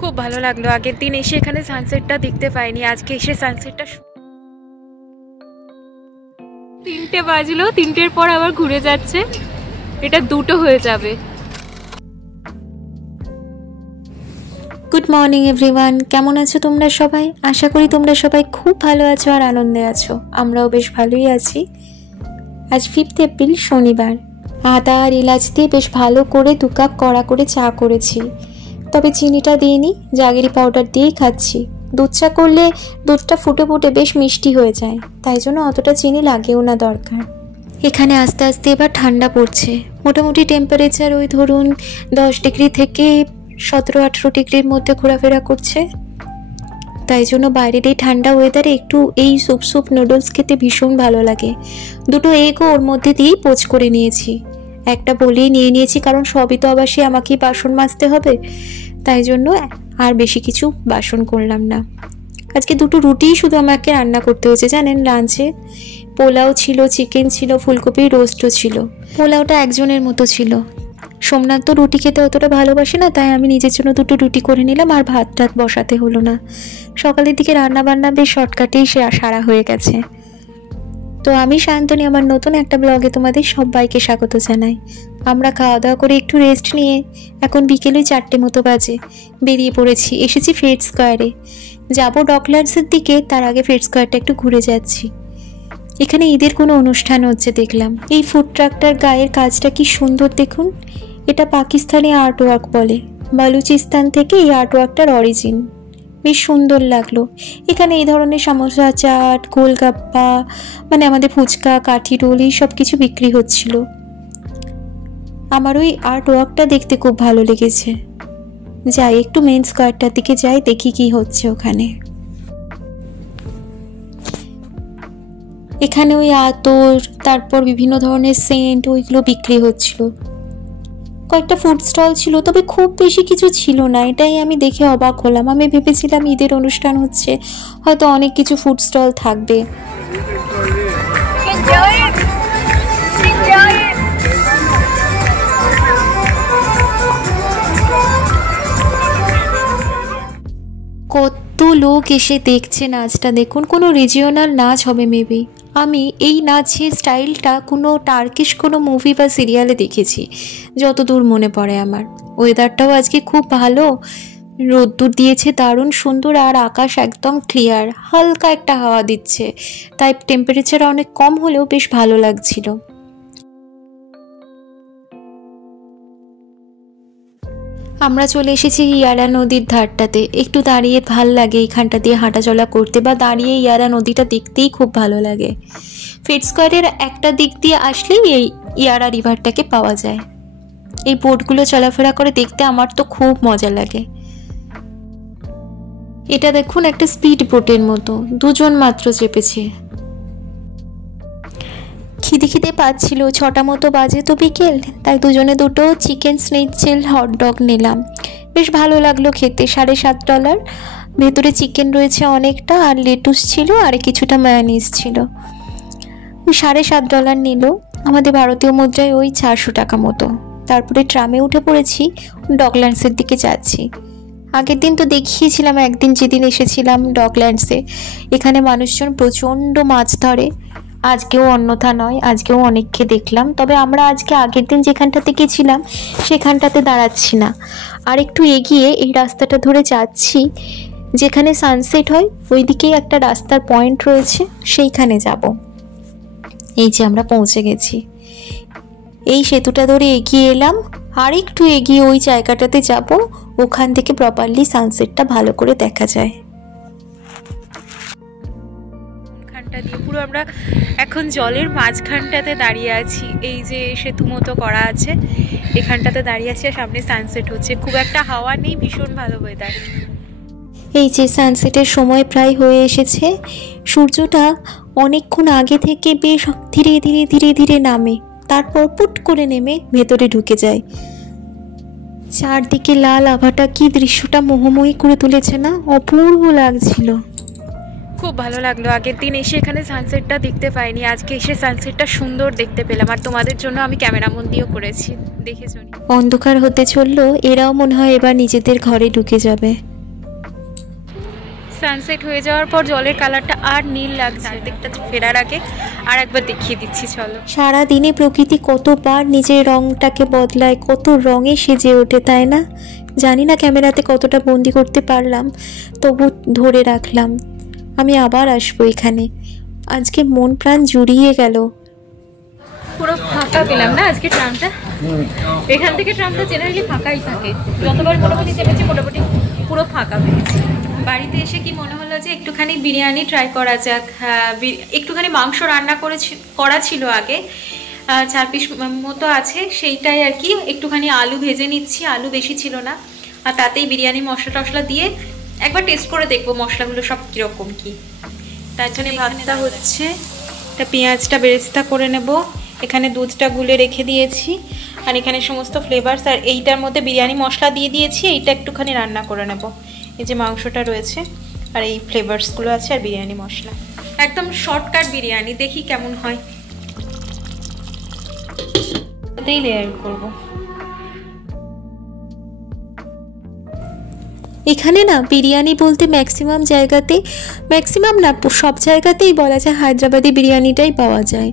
খুব ভালো লাগলো। আগের দিন এসে এখানে সানসেটটা দেখতে পাইনি, আজকে এসে সানসেটটা 3টে বাজলো, 3টের পর আবার ঘুরে যাচ্ছে, এটা 2টো হয়ে যাবে। গুড মর্নিং এভরিওয়ান, কেমন আছো তোমরা সবাই? আশা করি তোমরা সবাই খুব ভালো আছো আর আনন্দে আছো। আমরাও বেশ ভালোই আছি। আজ 5 এপ্রিল শনিবার। আদা আর এলাচ দিয়ে বেশ ভালো করে 2 কাপ কড়া করে চা করেছি, তবে চিনিটা দিইনি, জাগেরি পাউডার দিয়েই খাচ্ছি। দুধ চা করলে দুধটা ফুটে ফুটে বেশ মিষ্টি হয়ে যায়, তাই জন্য অতটা চিনি লাগেও না দরকার। এখানে আস্তে আস্তে এবার ঠান্ডা পড়ছে, মোটামুটি টেম্পারেচার ওই ধরুন 10 ডিগ্রি থেকে 17-18 ডিগ্রির মধ্যে ঘোরাফেরা করছে। তাই জন্য বাইরের এই ঠান্ডা ওয়েদারে একটু এই স্যুপ নুডলস খেতে ভীষণ ভালো লাগে। 2টো এগও ওর মধ্যে দিয়েই পোচ করে নিয়েছি, একটা বলেই নিয়ে নিয়েছি কারণ সবই তো আবার সে আমাকেই বাসন মাজতে হবে, তাই জন্য আর বেশি কিছু বাসন করলাম না। আজকে 2টো রুটিই শুধু আমাকে রান্না করতে হয়েছে জানেন। লাঞ্চে পোলাও ছিল, চিকেন ছিল, ফুলকপির রোস্টও ছিল। পোলাওটা একজনের মতো ছিল। সোমনাথ তো রুটি খেতে অতটা ভালোবাসে না, তাই আমি নিজের জন্য 2টো রুটি করে নিলাম, আর ভাত টাত বসাতে হলো না। সকালের দিকে রান্না বান্না বেশ শর্টকাটেই সারা হয়ে গেছে। তো আমি শান্তনী, আমার নতুন একটা ব্লগে তোমাদের সবাইকে স্বাগত জানাই। আমরা খাওয়া দাওয়া করে একটু রেস্ট নিয়ে এখন বিকেলে 4টে মতো বাজে বেরিয়ে পড়েছি। এসেছি ফেড স্কোয়ারে, যাবো ডকল্যান্ডসের দিকে, তার আগে ফেড স্কোয়ারটা একটু ঘুরে যাচ্ছি। এখানে ঈদের কোনো অনুষ্ঠান হচ্ছে দেখলাম। এই ফুড ট্রাকটার গায়ের কাজটা কি সুন্দর দেখুন, এটা পাকিস্তানি আর্ট ওয়ার্ক বলে। বালুচিস্তান থেকে এই আর্ট ওয়ার্কটার অরিজিন, বেশ সুন্দর লাগলো। এখানে এই ধরনের সমোসা, চাট, গোলগাপ্পা, মানে আমাদের ফুচকা, কাঠি রোল, এই সব কিছু বিক্রি হচ্ছিল। আমার ওই আর্ট ওয়ার্কটা দেখতে খুব ভালো লেগেছে। যাই একটু মেন স্কোয়ারটার দিকে যাই, দেখি কি হচ্ছে ওখানে। এখানে ওই আতর, তারপর বিভিন্ন ধরনের সেন্ট, ওইগুলো বিক্রি হচ্ছিল। কয়েকটা ফুড স্টল ছিল, তবে খুব বেশি কিছু ছিল না, এটাই আমি দেখে অবাক হলাম। আমি ভেবেছিলাম ঈদের অনুষ্ঠান হচ্ছে, হয়তো অনেক কিছু ফুড স্টল থাকবে। কত লোক এসে দেখছে নাচটা দেখুন, কোনো রিজিওনাল নাচ হবে মেবি। আমি এই নাচের স্টাইলটা কোনো টার্কিশ কোনো মুভি বা সিরিয়ালে দেখেছি যতদূর মনে পড়ে আমার। ওয়েদারটাও আজকে খুব ভালো, রোদ্দুর দিয়েছে দারুণ সুন্দর, আর আকাশ একদম ক্লিয়ার, হালকা একটা হাওয়া দিচ্ছে, তাই টেম্পারেচার অনেক কম হলেও বেশ ভালো লাগছিল। আমরা চলে এসেছি ইয়ারা নদীর ধারটাতে। একটু দাঁড়িয়ে ভাল লাগে এইখানটা দিয়ে হাঁটাচলা করতে, বা দাঁড়িয়ে ইয়ারা নদীটা দেখতেই খুব ভালো লাগে। ফেড স্কোয়ারের একটা দিক দিয়ে আসলেই এই ইয়ারা রিভারটাকে পাওয়া যায়। এই বোটগুলো চলাফেরা করে দেখতে আমার তো খুব মজা লাগে। এটা দেখুন একটা স্পিড বোটের মতো, 2জন মাত্র চেপেছে। খিদে পাচ্ছিল, 6টা মতো বাজে তো বিকেল, তাই 2জনে 2টো চিকেন স্নিটজেল হটডগ নিলাম। বেশ ভালো লাগলো খেতে। $7.5, ভেতরে চিকেন রয়েছে অনেকটা, আর লেটুস ছিল, আর কিছুটা মায়োনিজ ছিল। $7.5 নিল, আমাদের ভারতীয় মুদ্রায় ওই 400 টাকা মতো। তারপরে ট্রামে উঠে পড়েছি, ডকল্যান্ডসের দিকে যাচ্ছি। আগের দিন তো দেখিয়েছিলাম, একদিন যেদিন এসেছিলাম ডকল্যান্ডসে, এখানে মানুষজন প্রচণ্ড মাছ ধরে। আজকেও অন্যথা নয়, আজকেও অনেককে দেখলাম, তবে আমরা আজকে আগের দিন যেখানটাতে গেছিলাম সেখানটাতে দাঁড়াচ্ছি না, আর একটু এগিয়ে এই রাস্তাটা ধরে যাচ্ছি, যেখানে সানসেট হয় ওই দিকেই একটা রাস্তার পয়েন্ট রয়েছে, সেইখানে যাব। এই যে আমরা পৌঁছে গেছি, এই সেতুটা ধরে এগিয়ে এলাম, আর একটু এগিয়ে ওই জায়গাটাতে যাব, ওখান থেকে প্রপারলি সানসেটটা ভালো করে দেখা যায়। দিয়ে পুরো আমরা এখন জলের মাঝখানটাতে দাঁড়িয়ে আছি। এই যে সেতু মতো করা আছে, এখানটাতে দাঁড়িয়ে আছি, আর সামনে সানসেট হচ্ছে। খুব একটা হাওয়া নেই, ভীষণ ভালো ওয়েদার। এই যে সানসেটের সময় প্রায় হয়ে এসেছে। সূর্যটা অনেকক্ষণ আগে থেকে বেশ ধীরে ধীরে ধীরে ধীরে নামে, তারপর পুট করে নেমে ভেতরে ঢুকে যায়। চারদিকে লাল আভাটা কি দৃশ্যটা মোহময়ী করে তুলেছে না, অপূর্ব লাগছিল। খুব ভালো লাগলো। আগের দিন এসে এখানে সানসেটটা দেখতে পাইনি, আজকে এসে সানসেটটা সুন্দর দেখতে পেলাম। আর তোমাদের জন্য আমি ক্যামেরাবন্দিও করেছি, দেখেছো। অন্ধকার হতে চললো, এরাও মনে হয় এবার নিজেদের ঘরে ঢুকে যাবে। সানসেট হয়ে যাওয়ার পর জলের কালারটা আর নীল লাগছে। দিকটা ফেরার আগে আর একবার দেখিয়ে দিচ্ছি, চলো। সারা দিনে প্রকৃতি কতবার নিজের রংটাকে বদলায়, কত রঙে সেজে ওঠে, তাই না? জানি না ক্যামেরাতে কতটা বন্দি করতে পারলাম, তবু ধরে রাখলাম। আমি আবার আসবো এখানে। আজকে মন প্রাণ জুড়িয়ে গেল। পুরো ফাঁকা পেলাম না আজকে ট্রামটা। এখান থেকে ট্রামটা জেনারেলি ফাঁকাই থাকে, যতবার মোটামুটি চেপেছি মোটামুটি পুরো ফাঁকা পেয়েছি। বাড়িতে এসে কি মনে হলো যে একটুখানি বিরিয়ানি ট্রাই করা যাক। একটুখানি মাংস রান্না করা ছিল আগে, 4 পিস মতো আছে, সেইটাই আর কি। একটুখানি আলু ভেজে নিচ্ছি, আলু বেশি ছিল না, আর তাতেই বিরিয়ানি মশলা টশলা দিয়ে একবার টেস্ট করে দেখবো মশলাগুলো সব কীরকম কি। তার জন্য ভাতটা হচ্ছে, তা পেঁয়াজটা বেরেস্তা করে নেব। এখানে দুধটা গুলে রেখে দিয়েছি, আর এখানে সমস্ত ফ্লেভারস, আর এইটার মধ্যে বিরিয়ানি মশলা দিয়ে দিয়েছি। এইটা একটুখানি রান্না করে নেব। এই যে মাংসটা রয়েছে, আর এই ফ্লেভারসগুলো আছে, আর বিরিয়ানি মশলা। একদম শর্টকাট বিরিয়ানি, দেখি কেমন হয়। ওতেই লেয়ার করব। এখানে না বিরিয়ানি বলতে ম্যাক্সিমাম না, সব জায়গাতেই বলা যায় হায়দ্রাবাদি বিরিয়ানিটাই পাওয়া যায়।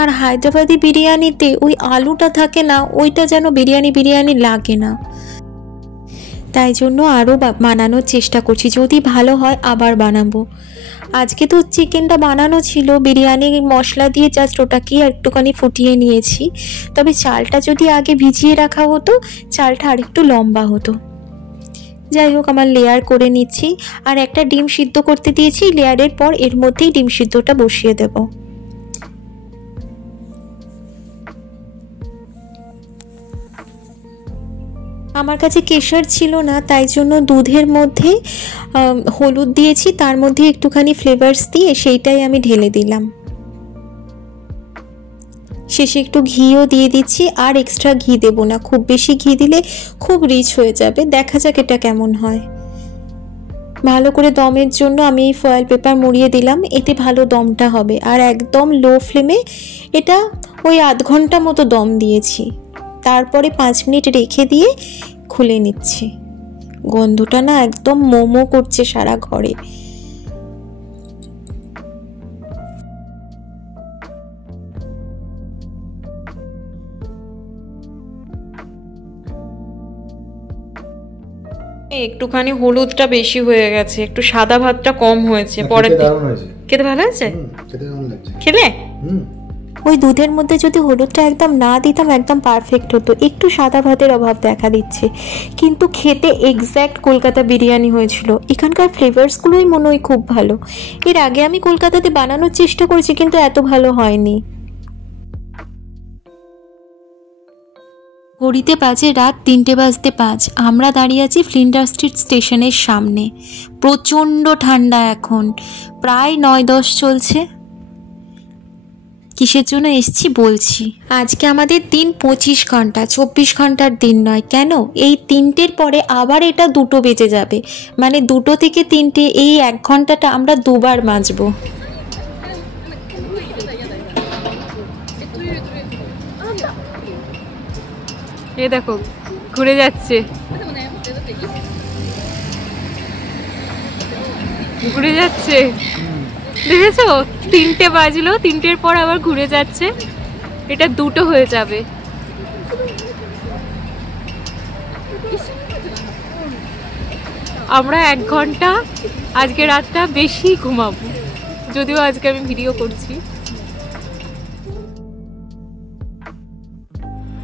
আর হায়দ্রাবাদি বিরিয়ানিতে ওই আলুটা থাকে না, ওইটা যেন বিরিয়ানি লাগে না। তাই জন্য আরও বানানোর চেষ্টা করছি, যদি ভালো হয় আবার বানাবো। আজকে তো চিকেনটা বানানো ছিল বিরিয়ানি মশলা দিয়ে, জাস্ট ওটাকেই একটুখানি ফুটিয়ে নিয়েছি। তবে চালটা যদি আগে ভিজিয়ে রাখা হতো, চালটা আরেকটু লম্বা হতো। যাই হোক, আমার লেয়ার করে নিচ্ছি, আর একটা ডিম সিদ্ধ করতে দিয়েছি। লেয়ারের পর এর মধ্যেই ডিম সিদ্ধটা বসিয়ে দেব। আমার কাছে কেশর ছিল না, তাই জন্য দুধের মধ্যে হলুদ দিয়েছি, তার মধ্যে একটুখানি ফ্লেভারস দিয়ে সেইটাই আমি ঢেলে দিলাম। শেষে একটু ঘিও দিয়ে দিচ্ছি, আর এক্সট্রা ঘি দেবো না, খুব বেশি ঘি দিলে খুব রিচ হয়ে যাবে। দেখা যাক এটা কেমন হয়। ভালো করে দমের জন্য আমি এই ফয়েল পেপার মুড়িয়ে দিলাম, এতে ভালো দমটা হবে। আর একদম লো ফ্লেমে এটা ওই আধ ঘন্টা মতো দম দিয়েছি। তারপরে 5 মিনিট রেখে দিয়ে খুলে নিচ্ছি। গন্ধটা না একদম মোমো করছে সারা ঘরে। একটুখানি হলুদটা বেশি হয়ে গেছে, একটু সাদা ভাতটা কম হয়েছে। পরে খেতে ভালো হয়েছে, খেলে ওই দুধের মধ্যে যদি হলুদটা একদম না দিতাম, একদম পারফেক্ট হতো। একটু সাদা ভাতের অভাব দেখা দিচ্ছে, কিন্তু খেতে এক্স্যাক্ট কলকাতা বিরিয়ানি হয়েছিল। এখানকার ফ্লেভারসগুলোই মনে হয় খুব ভালো। এর আগে আমি কলকাতাতে বানানোর চেষ্টা করেছি, কিন্তু এত ভালো হয়নি। ঘড়িতে বাজে রাত 3:05। আমরা দাঁড়িয়ে আছি ফ্লিন্ডার স্ট্রিট স্টেশনের সামনে। প্রচণ্ড ঠান্ডা এখন, প্রায় 9-10 চলছে। কিসের জন্য এসছি বলছি। আজকে আমাদের দিন 25 ঘন্টা, 24 ঘন্টার দিন নয়। কেন? এই 3টের পরে আবার এটা 2টো বেজে যাবে, মানে 2টো থেকে 3টে, এই 1 ঘন্টাটা আমরা দুবার মাজবো। এই দেখো ঘুরে যাচ্ছে, ঘুরে যাচ্ছে, দেখেছো? 3টে বাজলো, 3টের পর আবার ঘুরে যাচ্ছে। এটা 2টো হয়ে যাবে। আমরা 1 ঘন্টা আজকে রাতটা বেশি ঘুমাবো, যদিও আজকে আমি ভিডিও করছি।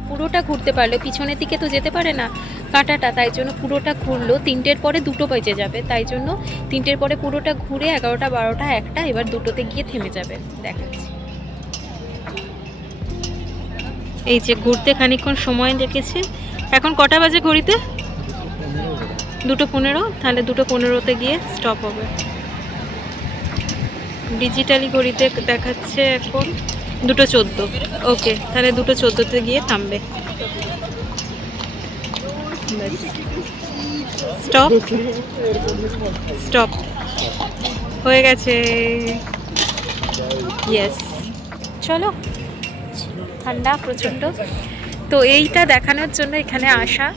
পুরোটা ঘুরতে পারলে, পিছনের দিকে তো যেতে পারে না কাঁটাটা, তাই জন্য পুরোটা ঘুরলো। 3টের পরে 2টো বেজে যাবে, তাই জন্য 3টের পরে পুরোটা ঘুরে 11টা 12টা 1টা, এবার 2টোতে গিয়ে থেমে যাবে। দেখাচ্ছি, এই যে ঘুরতে খানিকক্ষণ সময় লেগেছে। এখন কটা বাজে ঘড়িতে? 2:15। তাহলে 2:15তে গিয়ে স্টপ হবে। ডিজিটালি ঘড়িতে দেখাচ্ছে এখন 2:14। ওকে, তাহলে 2:14তে গিয়ে থামবে। স্টপ স্টপ হয়ে গেছে। ইয়েস, চলো। ঠান্ডা প্রচণ্ড, তো এইটা দেখানোর জন্য এখানে আসা।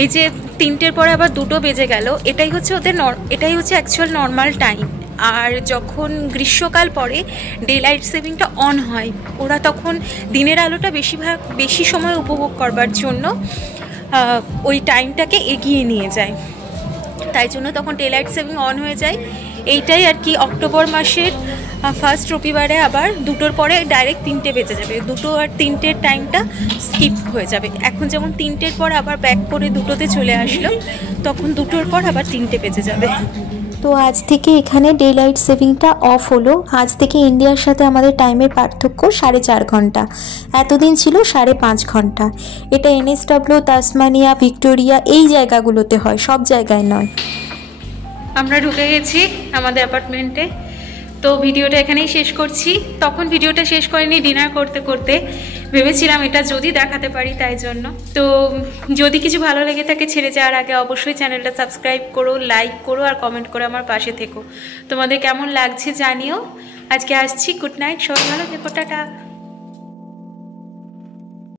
এই যে 3টের পরে আবার 2টো বেজে গেল, এটাই হচ্ছে ওদের এটাই হচ্ছে অ্যাকচুয়াল নর্মাল টাইম। আর যখন গ্রীষ্মকাল পড়ে ডে লাইট সেভিংটা অন হয়, ওরা তখন দিনের আলোটা বেশি সময় উপভোগ করবার জন্য ওই টাইমটাকে এগিয়ে নিয়ে যায়, তাই জন্য তখন ডে লাইট সেভিং অন হয়ে যায়। এইটাই আর কি। অক্টোবর মাসের ফার্স্ট রবিবারে আবার 2টোর পরে ডাইরেক্ট 3টে বেজে যাবে, 2টো আর 3টের টাইমটা স্কিপ হয়ে যাবে। এখন যেমন 3টের পর আবার ব্যাক করে 2টোতে চলে আসলো, তখন 2টোর পর আবার 3টে বেজে যাবে। তো আজ থেকে এখানে ডে লাইট সেভিংটা অফ হলো। আজ থেকে ইন্ডিয়ার সাথে আমাদের টাইমের পার্থক্য 4.5 ঘন্টা, এতদিন ছিল 5.5 ঘন্টা। এটা NSW, তাসমানিয়া, ভিক্টোরিয়া এই জায়গাগুলোতে হয়, সব জায়গায় নয়। আমরা ঢুকে গেছি আমাদের অ্যাপার্টমেন্টে। তো ভিডিওটা এখানেই শেষ করছি। তখন ভিডিওটা শেষ করিনি, ডিনার করতে করতে ভেবেছিলাম এটা যদি দেখাতে পারি, তাই জন্য। তো যদি কিছু ভালো লেগে থাকে ছেড়ে যাওয়ার আগে অবশ্যই চ্যানেলটা সাবস্ক্রাইব করো, লাইক করো আর কমেন্ট করে আমার পাশে থেকো। তোমাদের কেমন লাগছে জানিও। আজকে আসছি, গুড নাইট, সবাই ভালো থেকো, টাটা।